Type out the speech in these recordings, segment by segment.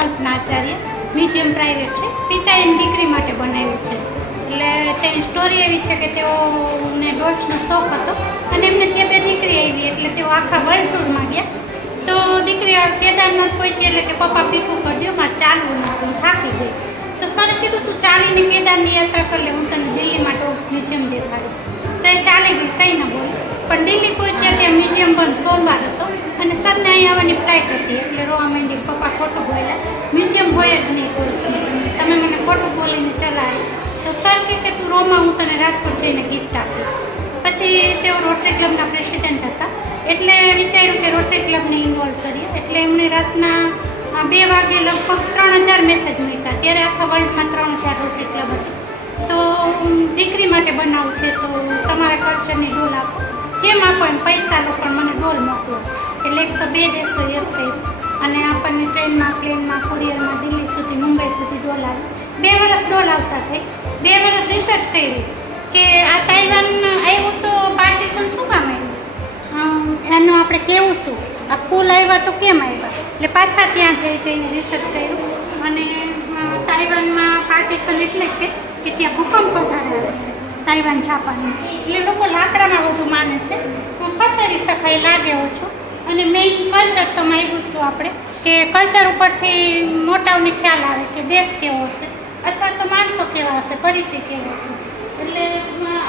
કલ્પનાચાર્ય museum private છે. પિતા એમ દીકરી માટે બનાવ્યું છે. એટલે તેની સ્ટોરી એવી છે કે તેઓને ડોટ્સનો શોખ હતો અને એમને કે બે દીકરી આવી એટલે તેઓ આખા વર્લ્ડ ટૂરમાં ગયા. તો દીકરી કેદારનાથ પહોંચી એટલે કે પપ્પા પીઠું કરજો મારે ચાલવું હું થાકી ગઈ. તો સરે કીધું, તું ચાલીને કેદારની યાત્રા કરી લે, હું તને દિલ્હીમાં ટોક્સ મ્યુઝિયમ દેખાડીશ. તો એ ચાલી ગઈ, કંઈ ન બોલ. પણ દિલ્હી પહોંચ્યા ત્યાં મ્યુઝિયમ બંધ સોમવારે. અહીં આવવાની ફ્લાઇટ હતી એટલે રોવા માંડી પપ્પા ખોટું બોલ્યા. મ્યુઝિયમ હોય જ નહીં કોઈ તમે મને ખોટું બોલીને ચલાવી. તો સર કે તું રોમાં હું તને રાજકોટ જઈને ગિફ્ટ આપીશ. પછી તેઓ રોટરી ક્લબના પ્રેસિડેન્ટ હતા. એટલે વિચાર્યું કે રોટરી ક્લબને ઇન્વોલ્વ કરીએ. એટલે એમણે રાતના બે વાગે લગભગ ત્રણ હજાર મેસેજ મૂક્યા. ત્યારે આખા વર્લ્ડમાં ત્રણ હજાર રોટરી ક્લબ હતી. તો હું દીકરી માટે બનાવું છે, તો તમારા કલ્ચરની ડોલ આપો જેમ એમ પૈસા લો પણ મને એકસો બે દેશો કર્યું અને આપણને ટ્રેનમાં પ્લેનમાં કુરિયરમાં દિલ્હી સુધી, મુંબઈ સુધી ડોલ આવે બે વર્ષ ડોલ આવતા થઈ. બે વર્ષ રિસર્ચ કરી કે આ તાઇવાન આવ્યું તો પાર્ટીશન શું કામ આવ્યું? એનું આપણે કેવું શું? આ પુલ આવ્યા તો કેમ આવ્યા? એટલે પાછા ત્યાં જઈ જઈને રિસર્ચ કર્યું. અને તાઇવાનમાં પાર્ટીશન એટલે છે કે ત્યાં ભૂકંપ વધારે આવે છે. તાઇવાન જાપાન એટલે લોકો લાકડામાં વધુ માને છે. હું પસારી શકાય લાગે ઓછું. અને મેઇન કલ્ચર તો માગ્યું હતું આપણે, કે કલ્ચર ઉપરથી મોટાઓને ખ્યાલ આવે કે દેશ કેવો હશે અથવા તો માણસો કેવા હશે, પરિચય કેવો હશે એટલે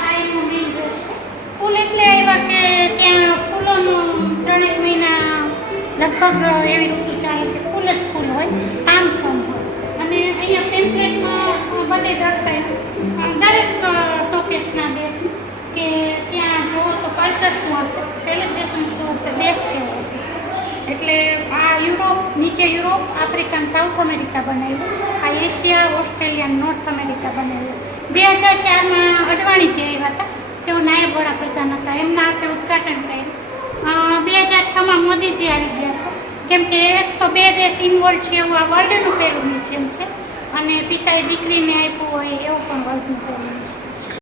આ એનો મેઇન ડ્રેસ ફૂલ એટલે આવ્યા કે ત્યાં ફૂલોનો ત્રણેક મહિના લગભગ એવી ઋતુ ચાલે કે ફૂલ જ ફૂલ હોય, આમ પણ હોય. અને અહીંયા પેમ્પલેટમાં બધે દર્શાય દરેક શોકેસના દેશ કે ત્યાં જુઓ તો કલ્ચર શું હશે સેલિબ્રેશન શું હશે દેશ કેવો હશે એટલે આ યુરોપ નીચે યુરોપ, આફ્રિકન, સાઉથ અમેરિકા બનાવ્યું. આ એશિયા ઓસ્ટ્રેલિયા નોર્થ અમેરિકા બનાવ્યું. બે હજાર ચારમાં અડવાણીજી આવ્યા હતા, તેઓ નાયબ વડાપ્રધાન હતા. એમના હાથે ઉદઘાટન કર્યું. બે હજાર છમાં મોદીજી આવી ગયા છે. કેમ કે એકસો બે દેશ ઇન્વોલ્વ છે એવું આ વર્લ્ડનું પહેલું મ્યુઝિયમ છે. અને પિતાએ દીકરીને આપ્યું હોય, એવું પણ વર્લ્ડનું પહેલું